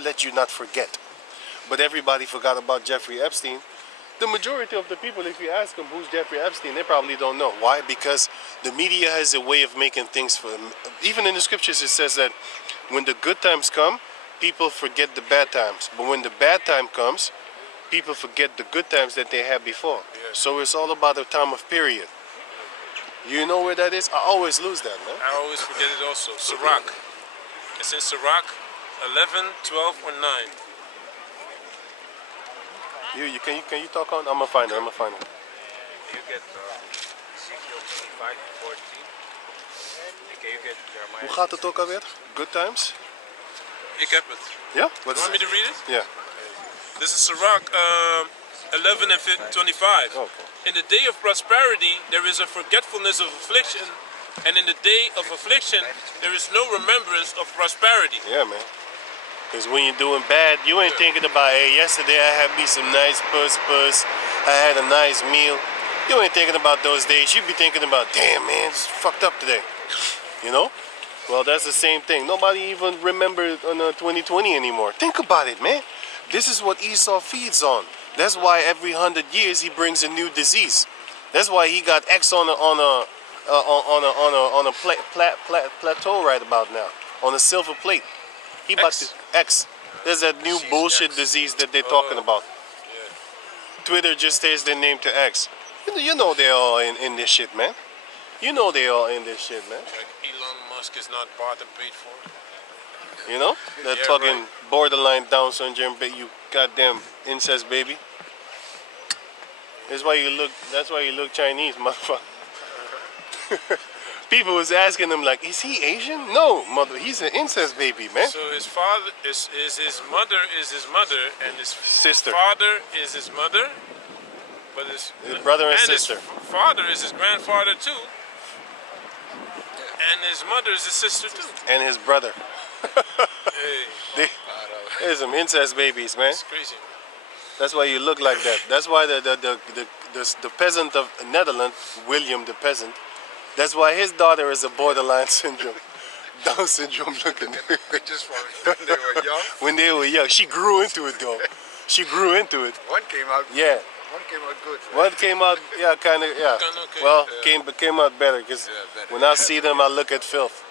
let you not forget. But everybody forgot about Jeffrey Epstein. The majority of the people, if you ask them who's Jeffrey Epstein, they probably don't know. Why? Because the media has a way of making things for them. Even in the scriptures it says that when the good times come, people forget the bad times. But when the bad time comes, people forget the good times that they had before. Yeah. So it's all about a time of period. You know where that is? I always lose that, man. I always forget it also. Sirach. It's in Sirach 11, 12, or 9. Can you talk on? I'm gonna find it. You get Ezekiel 25 and 14. Can you get Jeremiah? Hoe gaat het ook alweer? Good times? Ik heb het. Ja? What You is want me it? to read it? Yeah. This is Sirach 11 and 25. Okay. In the day of prosperity, there is a forgetfulness of affliction, and in the day of affliction, there is no remembrance of prosperity. Yeah, man. Because when you're doing bad, you ain't thinking about, hey, yesterday I had me some nice puss. I had a nice meal. You ain't thinking about those days. You be thinking about, damn, man, it's fucked up today. You know? Well, that's the same thing. Nobody even remembers 2020 anymore. Think about it, man. This is what Esau feeds on. That's why every 100 years he brings a new disease. That's why he got X on a plateau right about now, on a silver plate. He about to X. There's that new bullshit disease that they're talking about. Yeah. Twitter just changed their name to X. You know they're all in this shit, man. You know they're all in this shit, man. Like Elon Musk is not bought and paid for. You know? That Yeah, fucking right. borderline Down syndrome, you goddamn incest baby. That's why you look Chinese, motherfucker. People was asking him like, is he Asian? No, mother, he's an incest baby, man. So his father is his mother, and his Sister. father is his mother, but his brother and sister. His father is his grandfather too, and his mother is his sister too. And his brother. Hey, There's some incest babies, man. it's crazy. That's why you look like that. That's why the peasant of Netherlands, William the peasant, that's why his daughter is a borderline syndrome, Down syndrome looking. Just from when they were young. When they were young, she grew into it though. She grew into it. One came out. Yeah. One came out good. One came out, yeah, kind of, yeah. Kinda okay, Well, yeah. came out better because better. when I see them, I look at filth.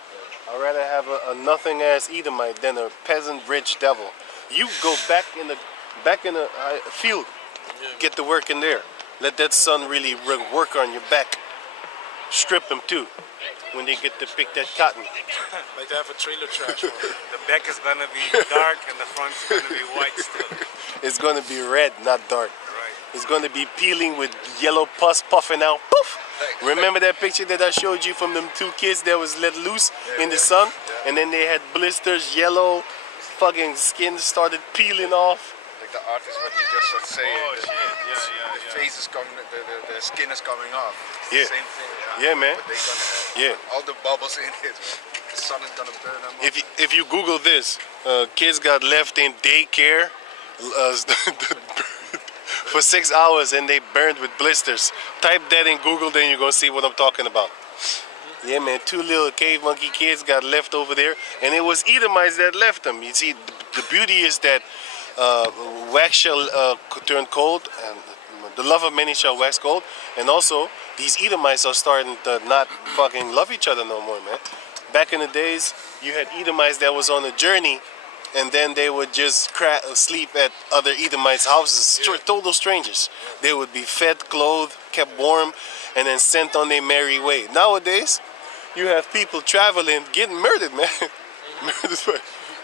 I'd rather have a nothing ass Edomite than a peasant rich devil. You go back in the field, get to work in there. Let that sun really work on your back. Strip them too when they get to pick that cotton. Like to have a trailer trash. One. The back is gonna be dark and the front is gonna be white still. It's gonna be red, not dark. Right. It's gonna be peeling with yellow pus puffing out. Poof! Remember that picture that I showed you from them two kids that was let loose in the sun? And then they had blisters, yellow, fucking skin started peeling off. Like the artist, what he just was saying. Oh the, shit! The face is coming, the skin is coming off. It's Yeah. the same thing. Yeah, man. But they're gonna have Yeah. all the bubbles in it. The sun is gonna burn them up. If you Google this, kids got left in daycare for 6 hours and they burned with blisters. Type that in Google, then you're gonna see what I'm talking about. Yeah, man, 2 little cave monkey kids got left over there, and it was Edomites that left them. You see, the beauty is that wax shall turn cold, and the love of many shall wax cold, and also these Edomites are starting to not fucking love each other no more, man. Back in the days, you had Edomites that was on a journey, and then they would just sleep at other Edomites' houses, total strangers. They would be fed, clothed, kept warm, and then sent on their merry way. Nowadays, you have people traveling, getting murdered, man. Murdered. So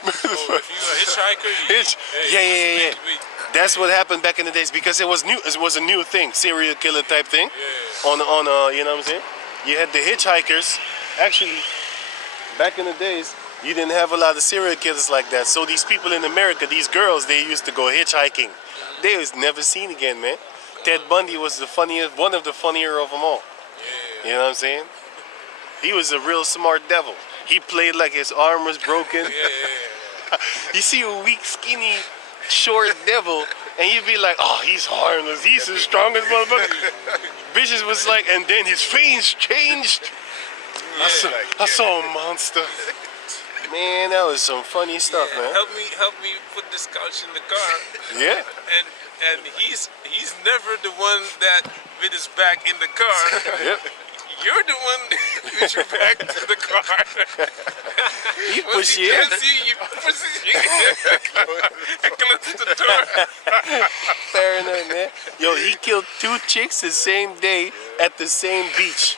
if you're a hitchhiker, Yeah. That's what happened back in the days because it was new. It was a new thing, serial killer type thing. Yeah. On you know what I'm saying? You had the hitchhikers. Actually, back in the days, you didn't have a lot of serial killers like that. So these people in America, these girls, they used to go hitchhiking. They was never seen again, man. Ted Bundy was the funniest, one of the funnier of them all. Yeah. You know what I'm saying? He was a real smart devil. He played like his arm was broken. Yeah. You see a weak, skinny, short devil, and you'd be like, oh, he's harmless. He's the strongest motherfucker. Bitches was like, and then his face changed. I saw a monster. Man, that was some funny stuff, Yeah, man. help me put this couch in the car. Yeah. And he's never the one that with his back in the car. Yep. You're the one with your back to the car. He Once push he you in. can't see you, and close the door. Fair enough, man. Yo, he killed 2 chicks the same day at the same beach.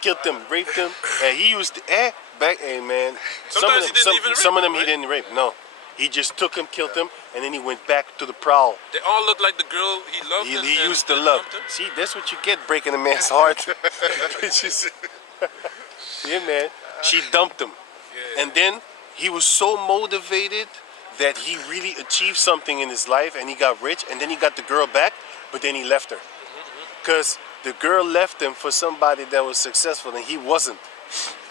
Killed them, raped them, and he used to, hey man. Sometimes he didn't even rape some of them them, he right? didn't rape. No, he just took them, killed them, and then he went back to the prowl. They all look like the girl he loved. He used to and love. dumped them. See, that's what you get breaking a man's heart. Yeah, man. She dumped him, and then he was so motivated that he really achieved something in his life, and he got rich, and then he got the girl back, but then he left her, because the girl left him for somebody that was successful, and he wasn't.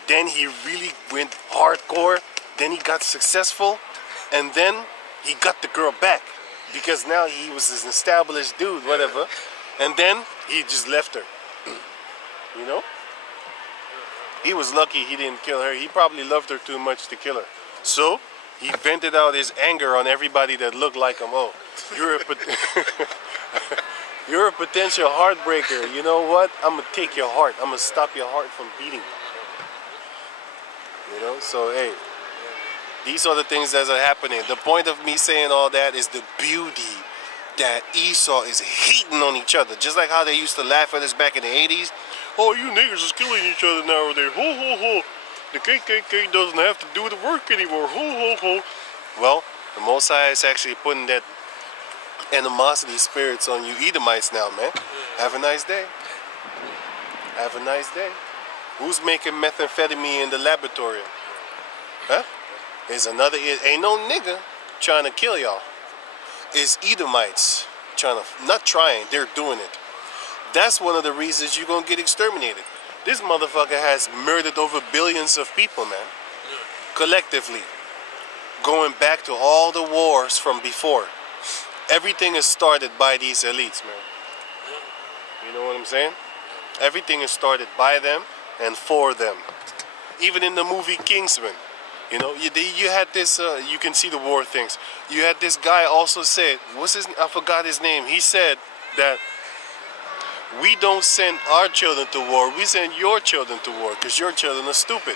Then he really went hardcore. Then he got successful, and then he got the girl back because now he was an established dude, whatever. And then he just left her. You know? He was lucky he didn't kill her. He probably loved her too much to kill her. So he vented out his anger on everybody that looked like him. Oh, you're a you're a potential heartbreaker. You know what? I'm gonna take your heart. I'm gonna stop your heart from beating. You know, so hey, these are the things that are happening. The point of me saying all that is the beauty that Esau is hating on each other. Just like how they used to laugh at us back in the 80s. Oh, you niggas is killing each other nowadays. Ho, ho, ho. The KKK doesn't have to do the work anymore. Ho, ho, ho. Well, the Most High is actually putting that animosity spirits on you Edomites now, man. Have a nice day. Have a nice day. Who's making methamphetamine in the laboratory? Huh? There's another, ain't no nigga trying to kill y'all. It's Edomites trying to, not trying, they're doing it. That's one of the reasons you're gonna get exterminated. This motherfucker has murdered over billions of people, man. Collectively. Going back to all the wars from before. Everything is started by these elites, man. You know what I'm saying? Everything is started by them and for them. Even in the movie Kingsman, you know, you had this, you can see the war things. You had this guy also said, I forgot his name. He said that we don't send our children to war, we send your children to war because your children are stupid.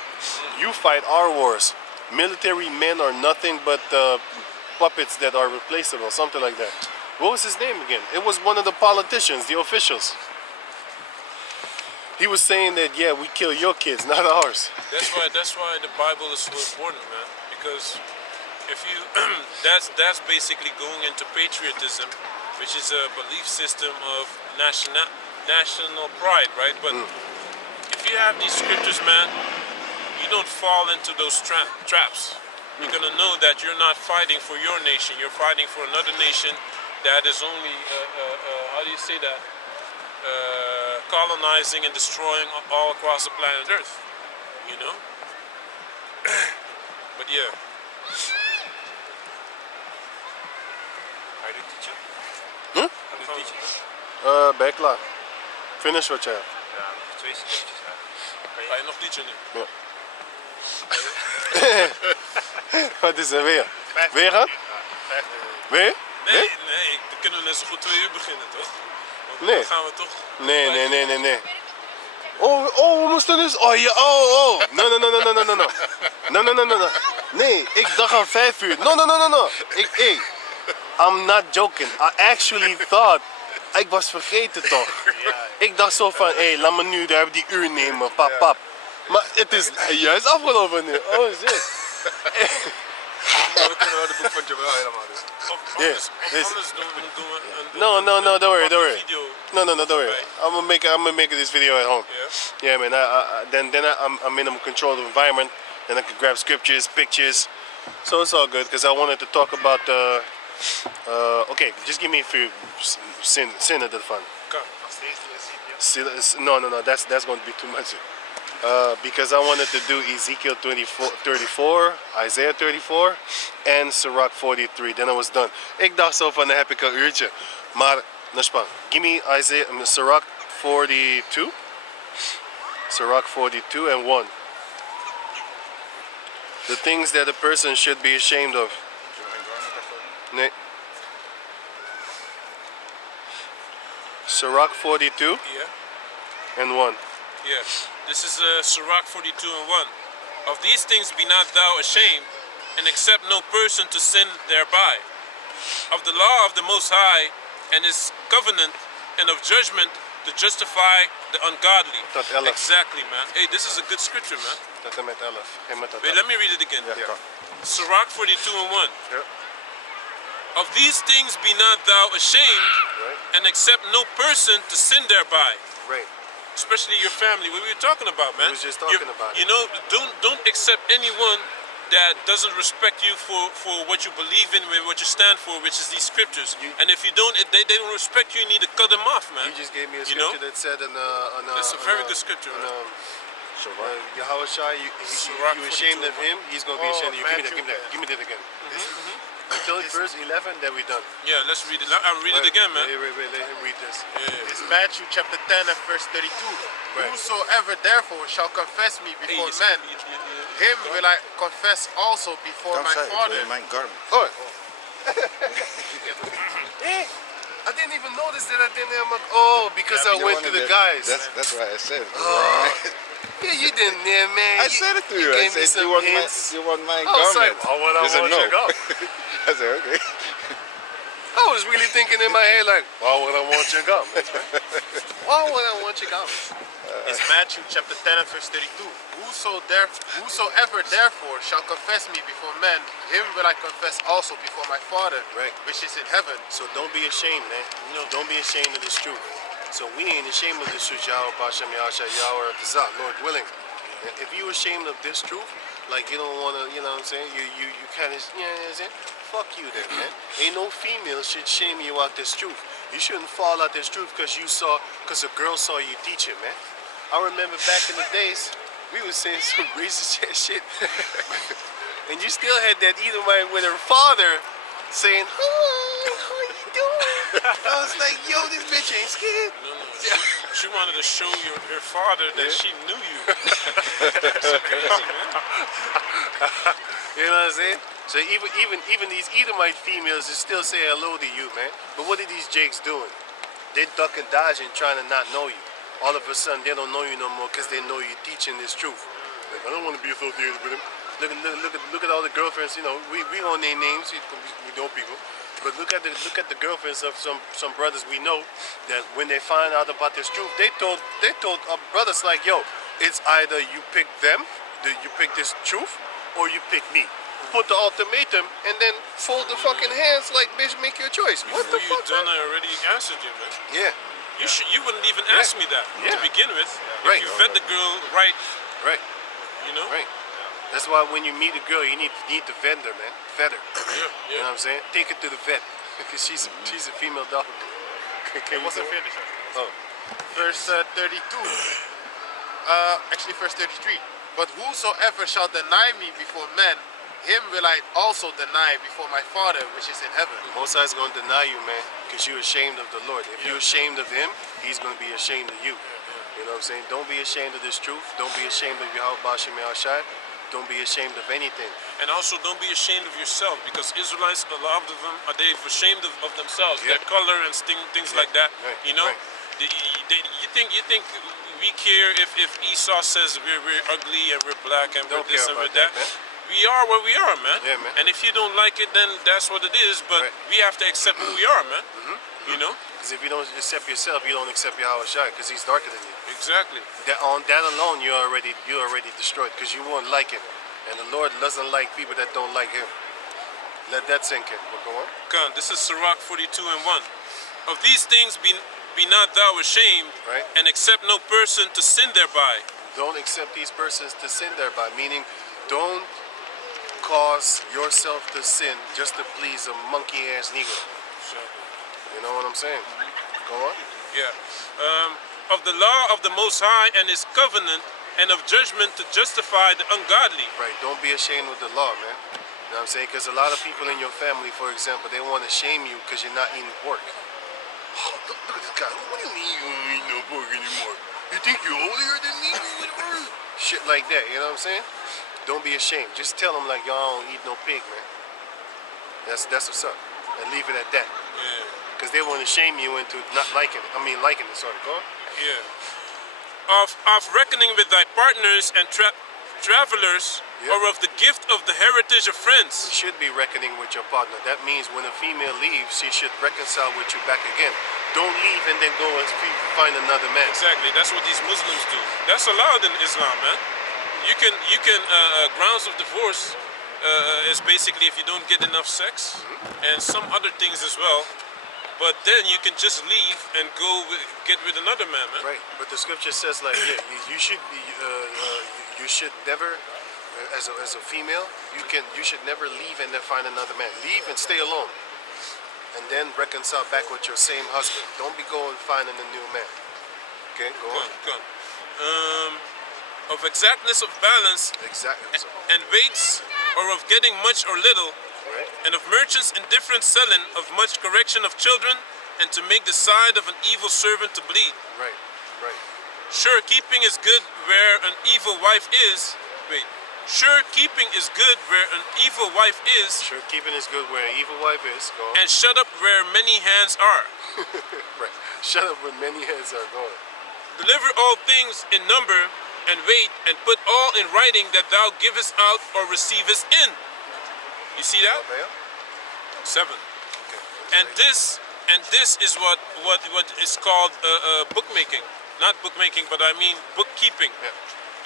You fight our wars. Military men are nothing but puppets that are replaceable, something like that. What was his name again? It was one of the politicians, the officials. He was saying that, yeah, we kill your kids, not ours. That's why the Bible is so important, man. Because if you that's basically going into patriotism, which is a belief system of national pride, right? But if you have these scriptures, man, you don't fall into those traps. You're gonna know that you're not fighting for your nation. You're fighting for another nation that is only how do you say that? Colonizing and destroying all across the planet Earth, you know? But yeah. Are you teaching? Hm? Are you teaching? Ben klaar. Finish wat je hebt. Ja, nog 2 stukjes. Kan Ga je nog teachen nu? Ja. Wat is er weer? Weer gaan? Weer? Nee, dan kunnen we net zo goed 2 uur beginnen, toch? Want Nee. dan gaan we toch... Nee. Oh, we moesten dus... Oh, ja, oh. No. Nee, ik dacht aan 5 uur. No. I'm not joking. I actually thought... Ik was vergeten toch? Ik dacht zo van, laat me nu daar die uur nemen, pap. Maar het is juist afgelopen nu. Oh shit. Maar we kunnen wel de boek van Joel helemaal doen. Of Yes, anders doen we een... No, don't worry. Video. No, don't worry. Right. I'm gonna make this video at home. Yeah? Yeah, man. Then I'm in a controlled environment. Then I can grab scriptures, pictures. So it's all good because I wanted to talk about. Okay, just give me a few sin of the fun. Okay. No. That's going to be too much. Because I wanted to do Ezekiel 34, Isaiah 34 en Sirach 43. Then I was done. Ik dacht zo van, dan heb ik een uurtje. Maar, Nashpan, give me Sirach 42. Sirach 42 and 1. The things that a person should be ashamed of. Nee. Sirach 42 Yeah. and 1. Yeah. This is Sirach 42 and 1. Of these things be not thou ashamed, and accept no person to sin thereby. Of the law of the Most High, and his covenant, and of judgment to justify the ungodly. Tot 11. Exactly, man. Hey, this is a good scripture, man. Tot en met 11. Geen met tot Wait, 11. let me read it again. Ja, kan. Sirach 42 and 1. Ja. Of these things be not thou ashamed, Right. and accept no person to sin thereby. Right. Especially your family. What we were talking about, man. We was just talking about it. You know, don't accept anyone that doesn't respect you for what you believe in, what you stand for, which is these scriptures. And if you don't, if they don't respect you, you need to cut them off, man. You just gave me a You know? scripture that said That's a very good scripture, man. Yahweh Shai, you Sirach ashamed 42. of him, he's going to be ashamed of you. Give me that again. Until verse 11, then we're done. Yeah, let's read it. I'll read it again, man. Wait, let him read this. Yeah. It's Matthew chapter 10 and verse 32. Right. Whosoever therefore shall confess me Hey, before you- men, you- him will I confess also before my Father. mijn garment. Oh. Hey, I didn't even notice that I didn't have my... Oh, because I went to the guys. That's why I said it. Yeah, you didn't, yeah, man. I said it to you. I gave me said some you want hints. my I was like, garment. oh, well, I You said want no. your garment. I said okay. I was really thinking in my head like, why would I want your garments, man? Why would I want your garments? It's Matthew chapter 10 and verse 32. Whosoever therefore shall confess me before men, him will I confess also before my Father, Right. which is in heaven. So don't be ashamed, man. You know, don't be ashamed of this truth. So we ain't ashamed of this truth, Yahweh Bashem Yahshua Yahweh Tazah, Lord willing. If you ashamed of this truth, like you don't want to, you know what I'm saying? You kind of, you know what I'm saying? Fuck you then, man. Ain't no female should shame you out this truth. You shouldn't fall out this truth because a girl saw you teaching, man. I remember back in the days, we was saying some racist ass shit. And you still had that Edomite with her father saying, "Hi, how you doing?" I was like, yo, this bitch ain't scared. No. She wanted to show her father that she knew you. That's crazy, man. You know what I'm saying? So even these Edomite females is still saying hello to you, man. But what are these jakes doing? They duck and dodging, trying to not know you. All of a sudden, they don't know you no more because they know you're teaching this truth. Like, I don't want to be associated with him. Look at all the girlfriends. You know, we don't name names. We know people. But look at the girlfriends of some brothers we know that when they find out about this truth, they told our brothers like, yo, it's either you pick them, you pick this truth, or you pick me. Put the ultimatum and then fold the fucking hands like, bitch, make your choice. What the Before fuck? you done, Man? I already answered you, man. Yeah, You wouldn't even ask me that Yeah. to begin with. Right. If you fed the girl right, right, you know. right. That's why when you meet a girl, you need to vet her, man. Vet her. Yeah. You know what I'm saying? Take her to the vet because she's a female dog. It wasn't finished. Oh, Verse 32. Actually, verse 33. But whosoever shall deny me before men, him will I also deny before my Father which is in heaven. Most High is going to deny you, man, because you're ashamed of the Lord. If you're ashamed of Him, He's going to be ashamed of you. You know what I'm saying? Don't be ashamed of this truth. Don't be ashamed of Yahweh Bashem Yahshua. Don't be ashamed of anything. And also, don't be ashamed of yourself, because Israelites, a lot of them, they're ashamed of themselves, Yeah. their color and things like that. Right, You know, right. you think we care if Esau says we're ugly and we're black and we're Don't this care and we're about that? that, man. We are what we are, man. Yeah, man. And if you don't like it, then that's what it is. But Right. we have to accept who we are, man. You know, Because if you don't accept yourself, you don't accept Yahweh Shai, because He's darker than you. exactly. On that alone, you're already destroyed, because you won't like Him. And the Lord doesn't like people that don't like Him. Let that sink in. Well, go on. Come, this is Sirach 42 and 1. Of these things be not thou ashamed, Right. and accept no person to sin thereby. Don't accept these persons to sin thereby, meaning don't cause yourself to sin just to please a monkey ass Negro. You know what I'm saying? Go on. Yeah. Of the law of the Most High and His covenant, and of judgment to justify the ungodly. Right, don't be ashamed of the law, man. You know what I'm saying? Because a lot of people in your family, for example, they want to shame you because you're not eating pork. Oh, look at this guy. What do you mean you don't eat no pork anymore? You think you're holier than me? Shit like that, you know what I'm saying? Don't be ashamed. Just tell them like y'all don't eat no pig, man. That's what's up. And leave it at that. Yeah. Because they want to shame you into not liking it. I mean, liking it. Sorry, go on. Yeah. Of reckoning with thy partners and travelers, Yeah. or of the gift of the heritage of friends. You should be reckoning with your partner. That means when a female leaves, she should reconcile with you back again. Don't leave and then go and find another man. Exactly. That's what these Muslims do. That's allowed in Islam, man. You can grounds of divorce is basically if you don't get enough sex, and some other things as well. But then you can just leave and go get with another man, man. Right, but the scripture says like, yeah, you should be, you should never, as a female, you should never leave and then find another man. Leave and stay alone, and then reconcile back with your same husband. Don't be going finding a new man. Okay, go on. Good. Of exactness of balance Exactly. So, and weights, or of getting much or little, right. and of merchants indifferent selling, of much correction of children, and to make the side of an evil servant to bleed. Right. Right. Sure, keeping is good where an evil wife is. Wait. Sure, keeping is good where an evil wife is, Sure, keeping is good where an evil wife is. Go on. and shut up where many hands are. Right. Shut up when many heads are going. Deliver all things in number, and wait, and put all in writing that thou givest out or receivest in. You see that? Okay. 7. Okay. And this is what is called bookmaking. Not bookmaking, but I mean bookkeeping. Yeah.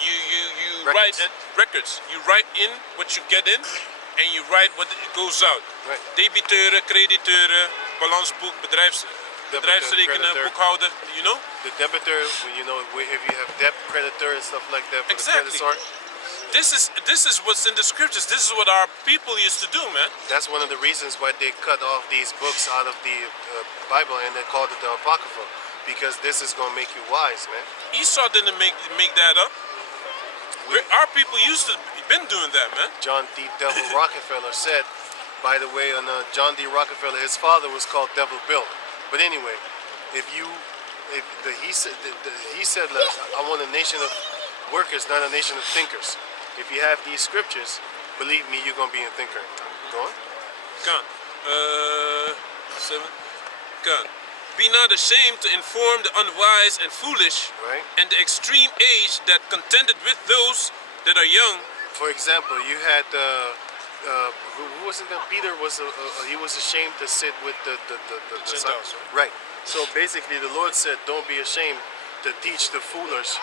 You Records. write records. You write in what you get in, and you write what goes out. Right. Debiteuren, crediteuren, balansboek, bedrijfsrekening, creditor. boekhouder. You know? The debitor, you know, if you have debt, creditor, and stuff like that. For Exactly. The creditor, This is what's in the scriptures. This is what our people used to do, man. that's one of the reasons why they cut off these books out of the Bible and they called it the Apocrypha, because this is gonna make you wise, man. Esau didn't make that up. Our people used to been doing that, man. John D. Devil Rockefeller said, by the way, on John D. Rockefeller, his father was called Devil Bill. But anyway, he said, like, I want a nation of workers, not a nation of thinkers. If you have these scriptures, believe me, you're gonna be a thinker. Go on. Kan. 7. Kan. Be not ashamed to inform the unwise and foolish, Right. and the extreme age that contended with those that are young. For example, you had who was it? Peter was he was ashamed to sit with the Gentiles, right. So basically, the Lord said, "Don't be ashamed to teach the foolish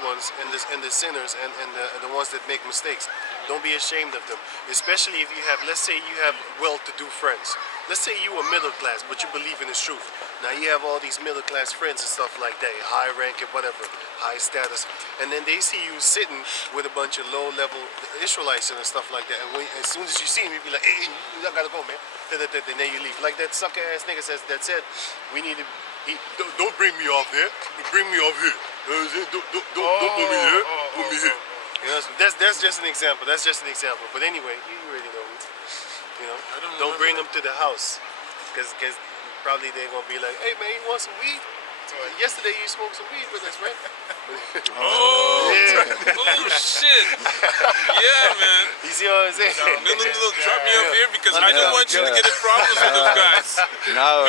ones and the sinners and the ones that make mistakes. Don't be ashamed of them, especially if you have, let's say, you have well-to-do friends. Let's say you are middle class, but you believe in His truth. Now you have all these middle class friends and stuff like that, high rank and whatever, high status, and then they see you sitting with a bunch of low-level Israelites and stuff like that. And as soon as you see him, you be like, "Hey, I gotta go, man." And then you leave. Like that sucker ass nigga that said, "We need to." Don't bring me off there. Bring me off here. Don't put me here. Put me here. You know, that's just an example. That's just an example. But anyway, you already know me. You know, don't bring them to the house, because probably they're gonna be like, "Hey man, you want some weed? Yesterday you smoked some weed with us, man." Oh, Yeah. oh shit. Yeah, man. You see what I'm saying? No, drop me off here because I don't want you to get in problems with those guys. No,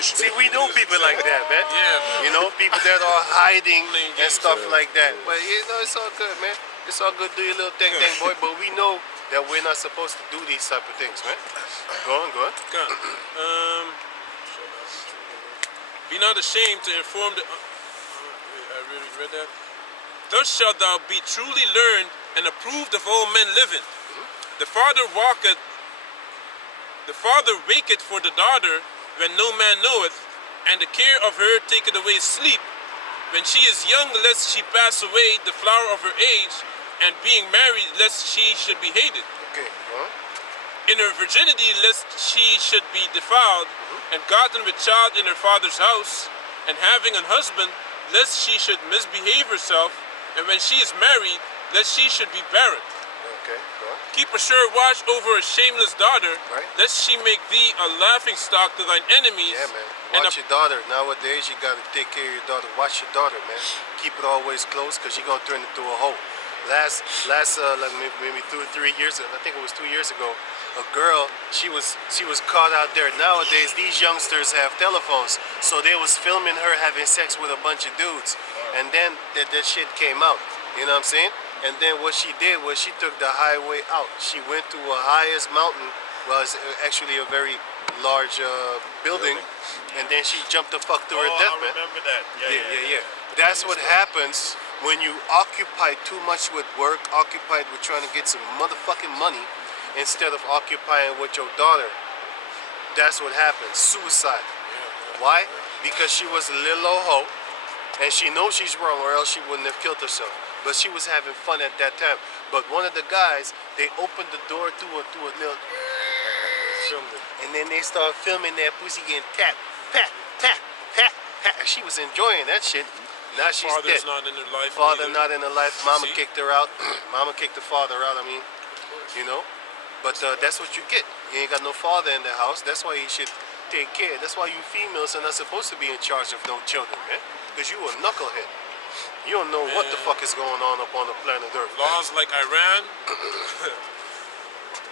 See, we know people like that, man. Yeah, man. You know, people that are hiding Playing and games, stuff like that. But you know, it's all good, man. It's all good. Do your little thing, boy. But we know that we're not supposed to do these type of things, man. Go on. Kan. Be not ashamed to inform the. I really read that. Thus shalt thou be truly learned and approved of all men living. The father waketh for the daughter when no man knoweth, and the care of her taketh away sleep. When she is young, lest she pass away, the flower of her age, and being married, lest she should be hated. Okay. Go on. In her virginity, lest she should be defiled, and gotten with child in her father's house, and having an husband, lest she should misbehave herself, and when she is married, lest she should be barren. Okay. Go on. Keep a sure watch over a shameless daughter, Right. lest she make thee a laughing stock to thine enemies. Yeah, man. and Watch your daughter. Nowadays, you gotta take care of your daughter. Watch your daughter, man. Keep it always close, because she's gonna turn into a hoe. like maybe 2 or 3 years ago, I think it was 2 years ago, a girl, she was caught out there. Nowadays these youngsters have telephones, so they was filming her having sex with a bunch of dudes, and then that shit came out, you know what I'm saying? And then what she did was she took the highway out. She went to a highest mountain, well, it's actually a very large building, and then she jumped the fuck to her Oh, death, I man. remember that. Yeah. That's what happens when you occupy too much with work, occupied with trying to get some motherfucking money, instead of occupying with your daughter. That's what happens. Suicide. Why? Because she was a little old hoe, and she knows she's wrong, or else she wouldn't have killed herself. But she was having fun at that time. But one of the guys, they opened the door to a little, Filmed it. and then they started filming that pussy getting tap, pat, pat, pat, pat. And she was enjoying that shit. Now she's Father's dead. not in her life. Father either. not in her life. Mama See? kicked her out. Mama kicked the father out. I mean, you know. But that's what you get. You ain't got no father in the house. That's why you should take care. That's why you females are not supposed to be in charge of no children, man. Because you a knucklehead. You don't know what the fuck is going on up on the planet Earth. Laws like Iran,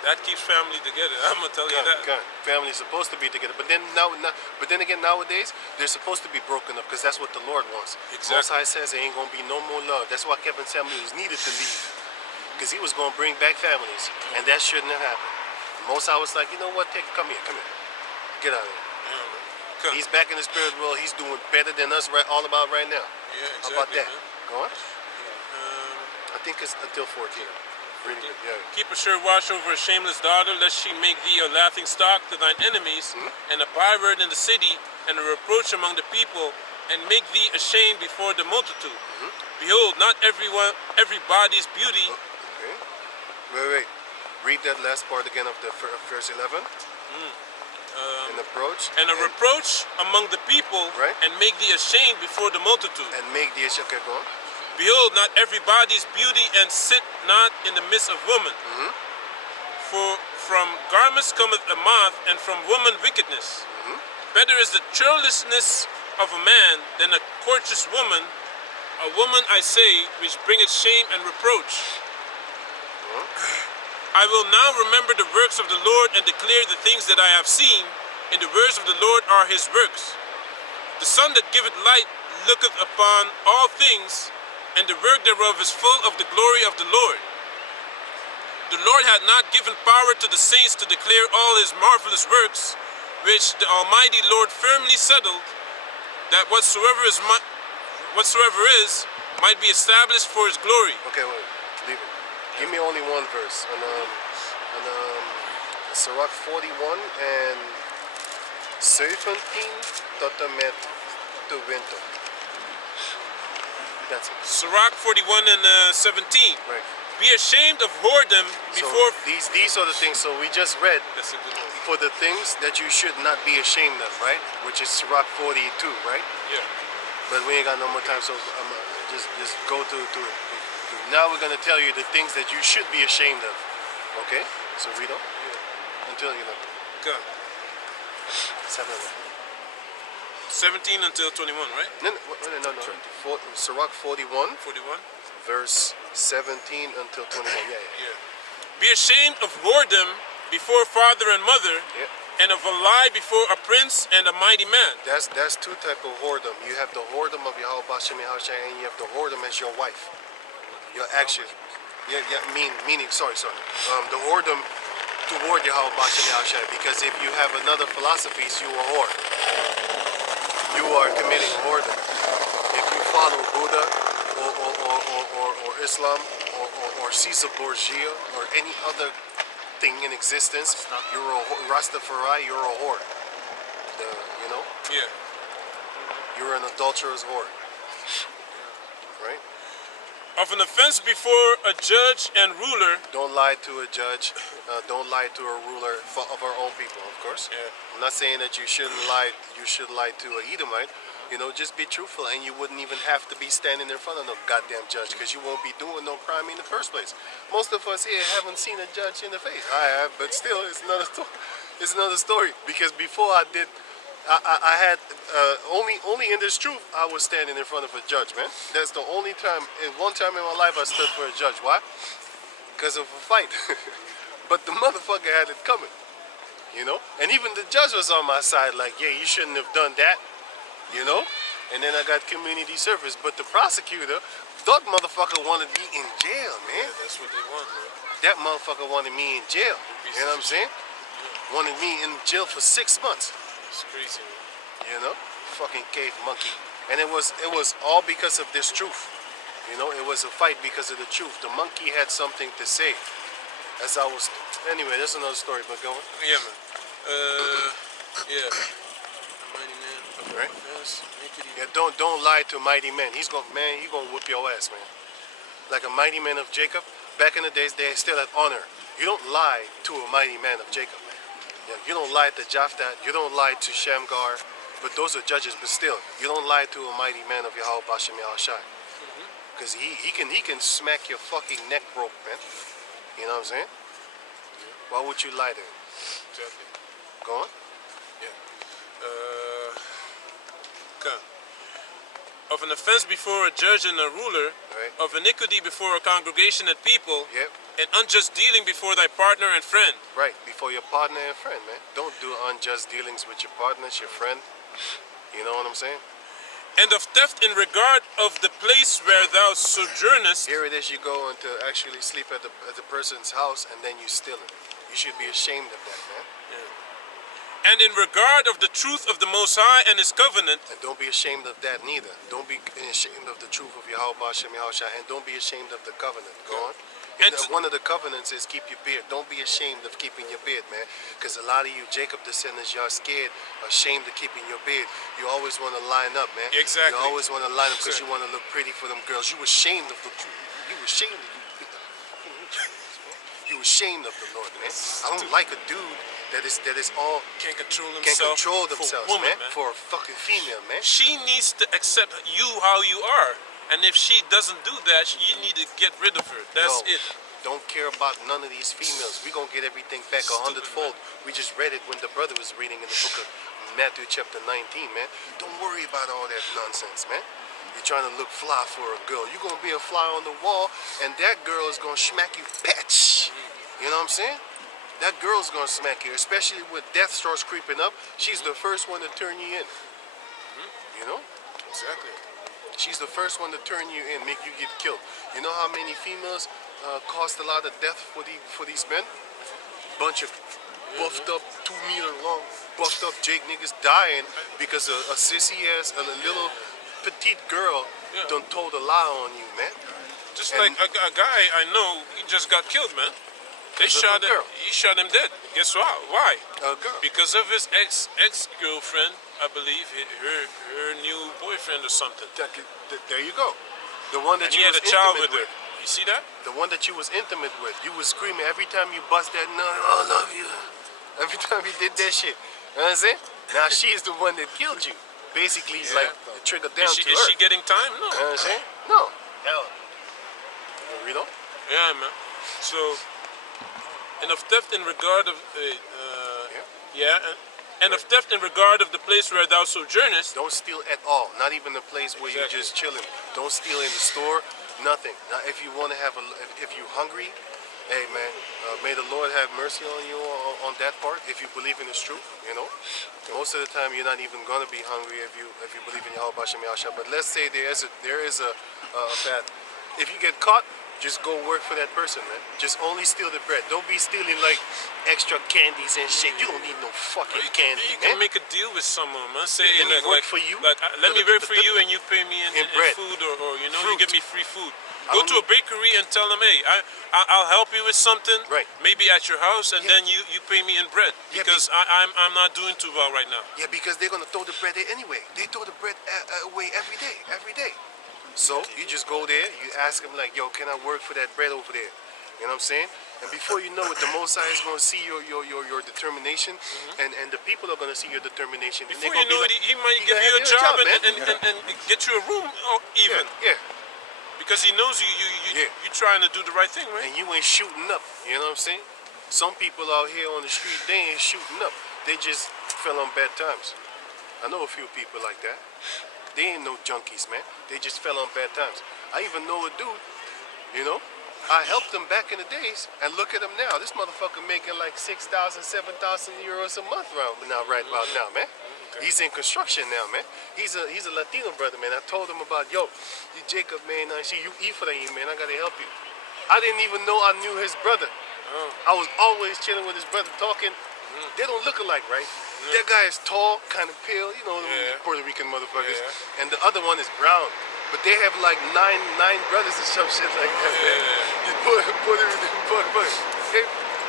that keeps family together. I'm gonna tell you that. Family's supposed to be together, but then again, nowadays they're supposed to be broken up because that's what the Lord wants. Exactly. Most High says there ain't gonna be no more love. That's why Kevin Samuels needed to leave, because he was gonna bring back families, and that shouldn't have happened. Most High was like, you know what? Come here, get out of here. Yeah, man. He's back in the spirit world. He's doing better than us right now. Yeah, How about exactly, that? man. Go on. I think it's until 14. Really good. Yeah. Keep a sure watch over a shameless daughter, lest she make thee a laughing stock to thine enemies, and a byword in the city, and a reproach among the people, and make thee ashamed before the multitude. Behold, not everybody's beauty. Okay. Wait. Read that last part again of the verse 11. An approach. And a reproach among the people, Right. and make thee ashamed before the multitude. And make the issue. Okay, go on. Behold, not everybody's beauty, and sit not in the midst of woman. For from garments cometh a moth, and from woman wickedness. Better is the churlishness of a man than a courteous woman. A woman, I say, which bringeth shame and reproach. I will now remember the works of the Lord, and declare the things that I have seen. And the words of the Lord are his works. The sun that giveth light looketh upon all things, and the work thereof is full of the glory of the Lord. The Lord had not given power to the saints to declare all his marvelous works, which the Almighty Lord firmly settled, that whatsoever is might be established for his glory. Okay, wait. Leave it. Give me only one verse. On Sirach 41 and 17 tot en met 20. That's it. Sirach 41 and 17. Right. Be ashamed of whoredom So before... these are the things. So we just read That's a good one. for the things that you should not be ashamed of, right? Which is Sirach 42, right? Yeah. But we ain't got no more time, so just go to it. Now we're gonna tell you the things that you should be ashamed of. Okay? So read on. Until 11. Good. 7. 17 until 21, right? No. Sirach 41, 41? verse 17 until 21. Yeah. Yeah. Be ashamed of whoredom before father and mother, Yeah. and of a lie before a prince and a mighty man. That's two type of whoredom. You have the whoredom of Yahweh Bashem Yahushua, and you have the whoredom as your wife. Your actions. Meaning, sorry. The whoredom toward Yahweh Bashem Yahushua, because if you have another philosophies, you are whore. You are committing whoredom. If you follow Buddha or Islam or Caesar Borgia or any other thing in existence, you're a Rastafari, you're a whore. Yeah. You're an adulterous whore. Right? Of an offense before a judge and ruler. Don't lie to a judge. Don't lie to a ruler of our own people, of course. Yeah. I'm not saying that you shouldn't lie. You should lie to a Edomite. Just be truthful, and you wouldn't even have to be standing in front of no goddamn judge, because you won't be doing no crime in the first place. Most of us here haven't seen a judge in the face. I have, but still, it's another story. It's another story, because before I did I had only in this truth I was standing in front of a judge, man. That's the only time. And one time in my life I stood for a judge. Why? Because of a fight. But the motherfucker had it coming, you know. And even the judge was on my side, like, yeah, you shouldn't have done that, you know. And then I got community service. But the prosecutor, that motherfucker wanted me in jail, man. Yeah, that's what they want, man. That motherfucker wanted me in jail. You know what I'm saying? Wanted me in jail for 6 months. It's crazy, man. You know, fucking cave monkey. And it was all because of this truth. You know, it was a fight because of the truth. The monkey had something to say. As I was, anyway, that's another story. But go on. Yeah, man. Yeah. Mighty man. Right. Yes. Yeah, don't lie to mighty men. He gonna whip your ass, man. Like a mighty man of Jacob. Back in the days, they still had honor. You don't lie to a mighty man of Jacob, man. Yeah, you don't lie to Japhet. You don't lie to Shamgar. But those are judges. But still, you don't lie to a mighty man of Yahweh Bashem Yahushai. Because he can smack your fucking neck broke, man. You know what I'm saying? Why would you lie to him? Exactly. Go on. Yeah. Okay. Of an offense before a judge and a ruler, Right. of iniquity before a congregation and people, Yep. and unjust dealing before thy partner and friend. Right. Before your partner and friend, man. Don't do unjust dealings with your partners, your friend. You know what I'm saying? And of theft in regard of the place where thou sojournest. Here it is, you go into actually sleep at the person's house and then you steal it. You should be ashamed of that, man. And in regard of the truth of the Most High and His covenant. And don't be ashamed of that neither. Don't be ashamed of the truth of Yahweh Bashem Yahushua, and don't be ashamed of the covenant. Go on. And One of the covenants is keep your beard. Don't be ashamed of keeping your beard, man. Because a lot of you Jacob descendants, y'all scared, ashamed of keeping your beard. You always want to line up, man. Exactly. You always want to line up because you want to look pretty for them girls. You ashamed of the truth. You ashamed of you ashamed of the Lord, man. I don't like a dude that is all Can't control can't himself. control for themselves, a woman, man. For a fucking female, man. She needs to accept you how you are. And if she doesn't do that, you need to get rid of her. That's No. it. Don't care about none of these females. We're going to get everything back Stupid, 100-fold. We just read it when the brother was reading in the book of Matthew chapter 19, man. Don't worry about all that nonsense, man. You're trying to look fly for a girl. You're going to be a fly on the wall, and that girl is going to smack you, patch. You know what I'm saying? That girl's going to smack you, especially when death starts creeping up. She's the first one to turn you in. You know? Exactly. She's the first one to turn you in, make you get killed. You know how many females cost a lot of death for these men? Bunch of buffed up, 2 meter long, buffed up Jake niggas dying because a sissy ass, a little petite girl done told a lie on you, man. Just And- like a guy I know, he just got killed, man. They Because of shot a him. girl. He shot him dead. Guess why? Why? A girl. Because of his ex girlfriend, I believe, her new boyfriend or something. There you go. The one that And he you had was a child intimate with her. You see that? The one that you was intimate with. You was screaming every time you bust that nut. I love you. Every time you did that shit. You know what I'm saying? Now she's the one that killed you. Basically, it's Yeah. like the trigger down Is she, to is her. she getting time? No. You know what I'm saying? No. Hell. You read on? Yeah, man. So, and of theft in regard of, and of theft in regard of the place where thou sojournest. Don't steal at all. Not even the place where you're Exactly. just chilling. Don't steal in the store. Nothing. Now, if you want to have if you're hungry, hey man, may the Lord have mercy on you on that part. If you believe in His truth, you know. Most of the time, you're not even gonna be hungry if you believe in Yahweh Bashem Yahshua. But let's say there is a path. If you get caught, just go work for that person, man. Just only steal the bread. Don't be stealing like extra candies and shit. You don't need no fucking candy, You man. can make a deal with someone, man. Say, Yeah, let me work for you. let me work for you and you pay me in bread. food or you know, Fruit. you give me free food. I Go don't to a bakery and tell them, hey, I'll help you with something, Right. maybe at your house, and Yeah. then you pay me in bread Yeah, because I'm not doing too well right now. Yeah, because they're gonna throw the bread there anyway. They throw the bread away every day, every day. So you just go there, you ask them like, yo, can I work for that bread over there? You know what I'm saying? And before you know it, the Most High is gonna see your determination, and the people are gonna see your determination. and Before they're you gonna know be it, like, he might "You give gotta you a have your job man." and get you a room even Yeah, because he knows Yeah. you're trying to do the right thing, right? and you ain't shooting up. You know what I'm saying? Some people out here on the street, they ain't shooting up. They just fell on bad times. I know a few people like that. They ain't no junkies, man. They just fell on bad times. I even know a dude, you know, I helped him back in the days, and look at him now. This motherfucker making like 6,000, 7,000 euros a month right about now, man. Okay. He's in construction now, man. He's a Latino brother, man. I told him about, yo, you Jacob, man, I see you Ephraim, man. I gotta help you. I didn't even know I knew his brother. Oh. I was always chilling with his brother, talking. They don't look alike, right? That guy is tall, kind of pale, you know, them Yeah. Puerto Rican motherfuckers. Yeah. And the other one is brown. But they have like nine brothers or some shit like that, man. Yeah. You Puerto Rican, they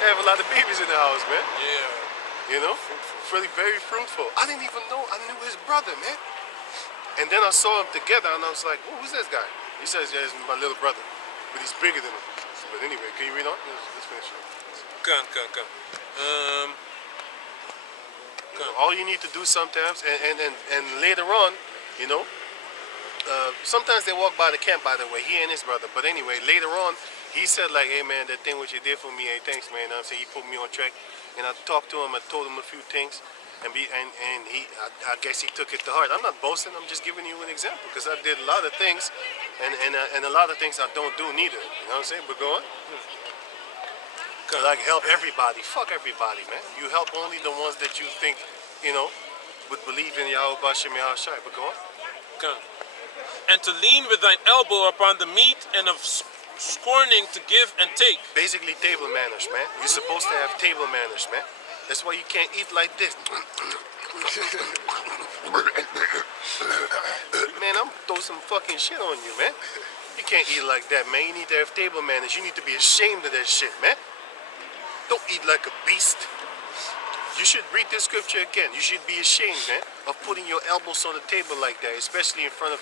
have a lot of babies in the house, man. Yeah. You know? Really very fruitful. I didn't even know I knew his brother, man. And then I saw them together and I was like, oh, who's this guy? He says, yeah, it's my little brother. But he's bigger than him. But anyway, can you read on? Let's finish it. Come. All you need to do sometimes, and later on, you know, sometimes they walk by the camp, by the way, he and his brother. But anyway, later on, he said like, hey man, that thing what you did for me, hey thanks man. I'm saying he put me on track, and I talked to him, I told him a few things, and I guess he took it to heart. I'm not boasting, I'm just giving you an example, because I did a lot of things, and a lot of things I don't do neither. You know what I'm saying? But go on. Like help everybody. Fuck everybody, man. You help only the ones that you think, you know, would believe in Yahweh Bashem Yahushai. But go on. Come. And to lean with thine elbow upon the meat, and of scorning to give and take. Basically table manners, man. You're supposed to have table manners, man. That's why you can't eat like this. Man, I'm throw some fucking shit on you, man. You can't eat like that, man. You need to have table manners. You need to be ashamed of that shit, man. Don't eat like a beast. You should read this scripture again. You should be ashamed, man, of putting your elbows on the table like that, especially in front of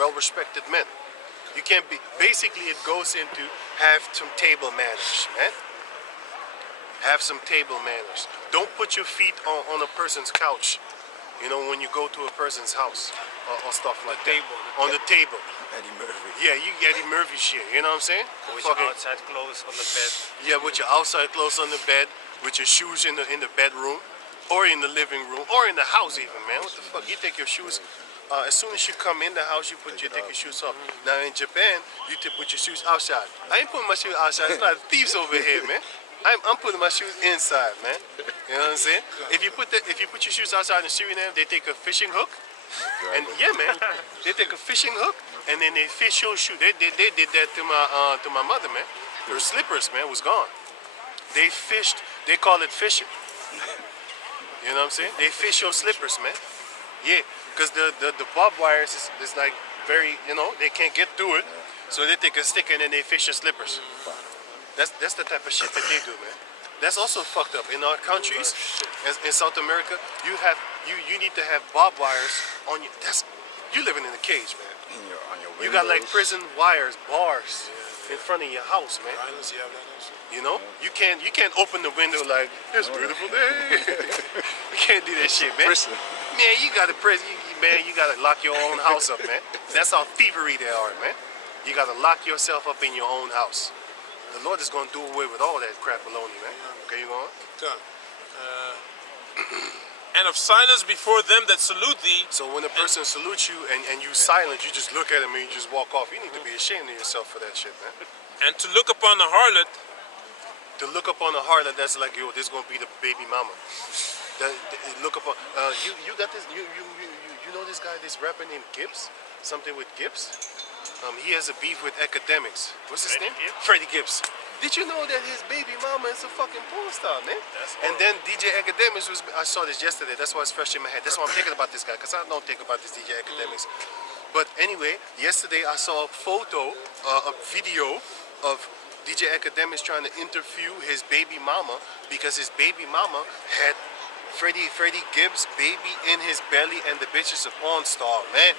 well-respected men. You can't be. Basically, it goes into have some table manners, man. Have some table manners. Don't put your feet on a person's couch. You know, when you go to a person's house or stuff like that. On the table. Eddie Murphy. Yeah, you Eddie Murphy shit. You know what I'm saying? With your outside clothes on the bed. Yeah, with your outside clothes on the bed, with your shoes in the bedroom, or in the living room, or in the house even, man. What the fuck? You take your shoes. As soon as you come in the house, you take your shoes off. Now in Japan, you put your shoes outside. I ain't putting my shoes outside. It's not thieves over here, man. I'm putting my shoes inside, man. You know what I'm saying? If you put your shoes outside in Suriname, they take a fishing hook, and yeah, man, they take a fishing hook and then they fish your shoe. They did that to my mother, man. Her slippers, man, was gone. They fished. They call it fishing. You know what I'm saying? They fish your slippers, man. Yeah, because the barbed wires is like very, you know, they can't get through it, so they take a stick and then they fish your slippers. That's the type of shit that they do, man. That's also fucked up. In our countries, in South America, you need to have barbed wires on you. You living in a cage, man. On your You got like windows. prison wires, bars in front of your house, man. Islands, you have that also. You know, you can't open the window like it's a beautiful day. You can't do that shit, man. Prison. Man, you gotta man, you gotta lock your own house up, man. That's how thievery they are, man. You gotta lock yourself up in your own house. The Lord is gonna do away with all that crap baloney, man. Okay, you going? Come. And of silence before them that salute thee. So when a person salutes you and you silent, you just look at him and you just walk off. You need to be ashamed of yourself for that shit, man. And to look upon the harlot. To look upon a harlot, that's like, yo, this is gonna be the baby mama. Look upon you got this you know this guy, this rapper named Gibbs? Something with Gibbs? He has a beef with academics. What's his name? Freddie Gibbs. Did you know that his baby mama is a fucking porn star, man? And then DJ Academics I saw this yesterday, that's why it's fresh in my head. That's why I'm thinking about this guy, because I don't think about this DJ Academics. But anyway, yesterday I saw a photo, a video of DJ Academics trying to interview his baby mama, because his baby mama had Freddie Gibbs' baby in his belly, and the bitch is a porn star, man.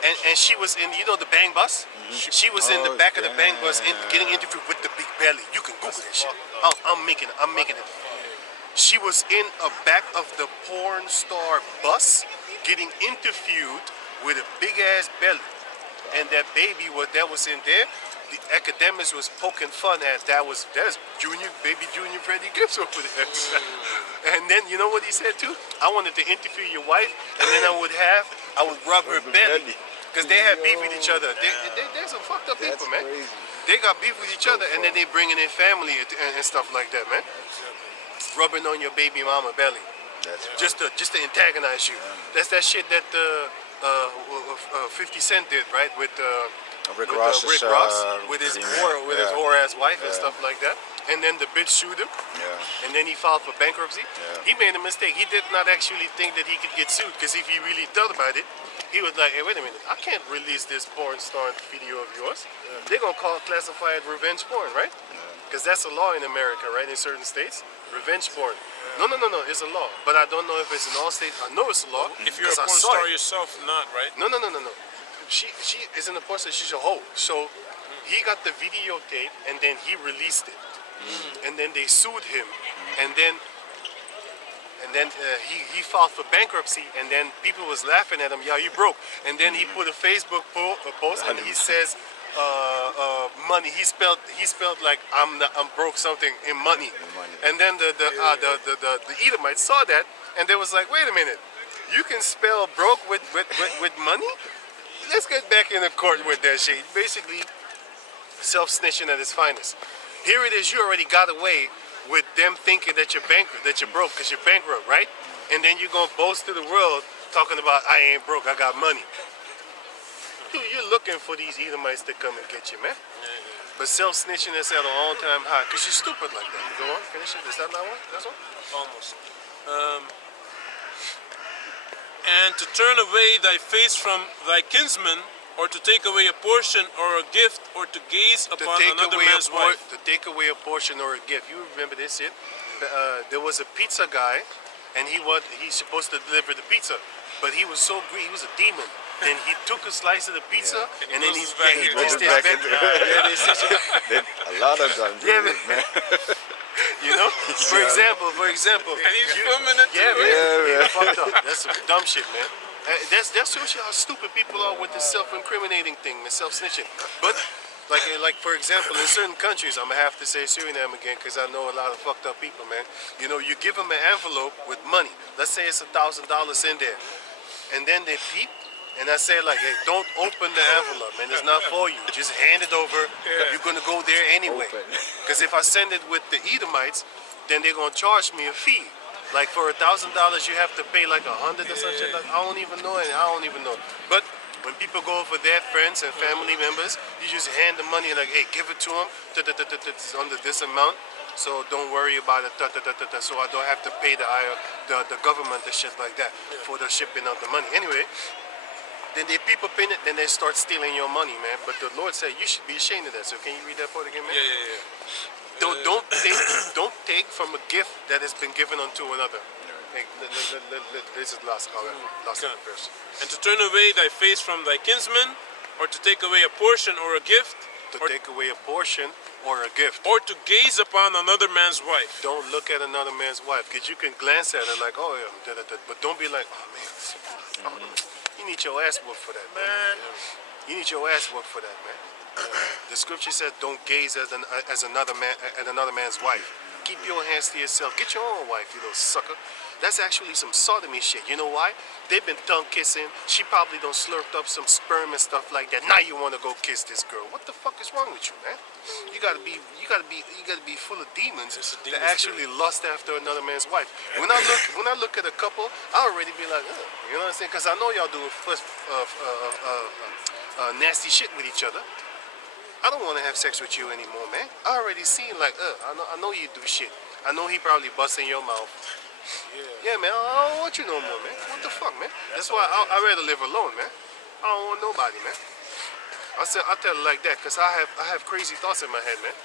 And she was in, you know, the Bang Bus? She was in the back of the Bang Bus getting interviewed with the big belly. You can Google that shit. I'm making it. She was in a back of the porn star bus getting interviewed with a big ass belly. And that baby that was in there the academics was poking fun at there's baby junior Freddie Gibbs over there. And then you know what he said too? I wanted to interview your wife, and then I would rub her belly. Because they had beef with each other. They're some fucked up That's people, man. crazy. They got beef with each other, and then they bringing in family and stuff like that, man. Rubbing on your baby mama belly, That's just to antagonize you. That's that shit that 50 Cent did, right? With Rick with, Ross, Rick Ross, with his yeah. his whore ass wife and stuff like that. And then the bitch sued him, Yeah. and then he filed for bankruptcy. Yeah. He made a mistake. He did not actually think that he could get sued, because if he really thought about it, he was like, hey, wait a minute, I can't release this porn star video of yours. They're gonna classify it revenge porn, right? Because that's a law in America, right? In certain states, revenge porn. No, it's a law, but I don't know if it's in all states. I know it's a law. If you're a 'cause I porn saw star it. yourself, not right. No. She isn't a porn star. She's a hoe. So he got the videotape, and then he released it, and then they sued him, and then he filed for bankruptcy, and then people was laughing at him. Yeah, you broke. And then he put a Facebook post, and he says, money. He spelled like I'm broke something in money. And then the Edomites saw that, and they was like, wait a minute, you can spell broke with money? Let's get back in the court with that shit. Basically, self-snitching at its finest. Here it is. You already got away with them thinking that you're broke because you're bankrupt, right? And then you're gonna boast to the world talking about I ain't broke, I got money. Dude, you're looking for these Edomites to come and get you, man. But self-snitching is at an all-time high because you're stupid like that. Go on, finish it. Is that not one? That's one? Almost. And to turn away thy face from thy kinsman, or to take away a portion or a gift, or to gaze upon another man's wife. To take away a portion or a gift. You remember this shit? There was a pizza guy, and he's supposed to deliver the pizza, but he was so greedy. He was a demon. Then he took a slice of the pizza, and then he goes back into kissed it. his back. A lot of them do Yeah, this, man. You know, for example, And he's filming it yeah, too. man, Yeah, fucked up. That's some dumb shit, man. That shows you how stupid people are with the self-incriminating thing, the self-snitching. But like for example, in certain countries, I'm gonna have to say Suriname again because I know a lot of fucked up people, man. You know, you give them an envelope with money. Let's say it's $1,000 in there, and then they peep. And I say like, hey, don't open the envelope, man. It's not for you. Just hand it over. You're gonna go there anyway. Because if I send it with the Edomites, then they're gonna charge me a fee. Like for $1,000, you have to pay like 100 or something. Like, I don't even know. But when people go over their friends and family members, you just hand the money and like, hey, give it to them. It's under this amount. So don't worry about it. So I don't have to pay the government and shit like that for the shipping of the money. Anyway. Then they peep up in it, then they start stealing your money, man. But the Lord said you should be ashamed of that. So can you read that part again, man? Yeah. Don't take from a gift that has been given unto another. Hey, this is last verse. And to turn away thy face from thy kinsman, or to take away a portion or a gift, To take away a portion or a gift. or to gaze upon another man's wife. Don't look at another man's wife, because you can glance at her like, oh yeah, but don't be like, oh man, you need your ass whooped for that, man. You need your ass whooped for that, man. The scripture says, don't gaze at another man's wife. Keep your hands to yourself. Get your own wife, you little sucker. That's actually some sodomy shit. You know why? They've been tongue kissing. She probably done slurped up some sperm and stuff like that. Now you want to go kiss this girl. What the fuck is wrong with you, man? You gotta be full of demons to actually lust after another man's wife. When I look at a couple, I already be like, ugh, you know what I'm saying? Because I know y'all doing nasty shit with each other. I don't want to have sex with you anymore, man. I already seen like, I know you do shit. I know he probably busting your mouth. Yeah, man, I don't want you no more, man. What the fuck, man? That's why I rather live alone, man. I don't want nobody, man. I tell it like that, because I have crazy thoughts in my head, man.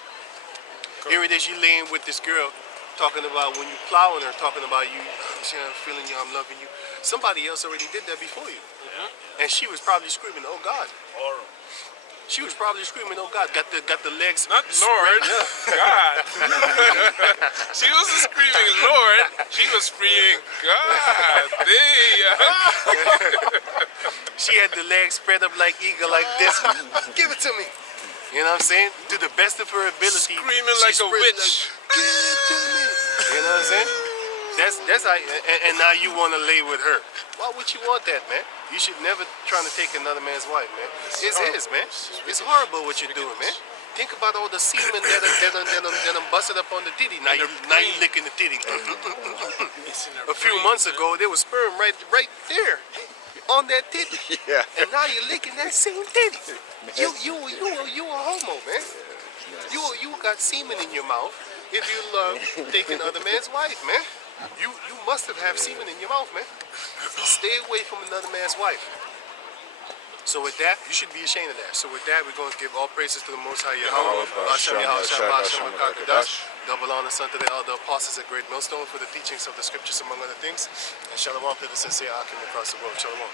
Here it is, you laying with this girl, talking about when you plowing her, talking about you, I'm feeling you, I'm loving you. Somebody else already did that before you. And she was probably screaming, oh God. She was probably screaming, oh God, got the legs. Not Lord, God. She wasn't screaming Lord, she was screaming God. Damn. She had the legs spread up like eagle like this. Give it to me. You know what I'm saying? To the best of her ability. Screaming she like a spread witch. Give it to me. You know what I'm saying? That's how, and now you want to lay with her. Why would you want that, man? You should never try to take another man's wife, man. It's his, man. It's horrible what you're doing, man. Think about all the semen that busted up on the titty. Now you licking the titty. A few months ago, there was sperm right there on that titty, Yeah. and now you're licking that same titty. You a homo, man. You got semen in your mouth if you love taking other man's wife, man. You must have semen in your mouth, man. Stay away from another man's wife. So with that, you should be ashamed of that. So with that, we're going to give all praises to the Most High Yahweh. Double honor unto the elder apostles at Great Millstone for the teachings of the scriptures, among other things. And shalom to the sincere Akim across the world. Shalom.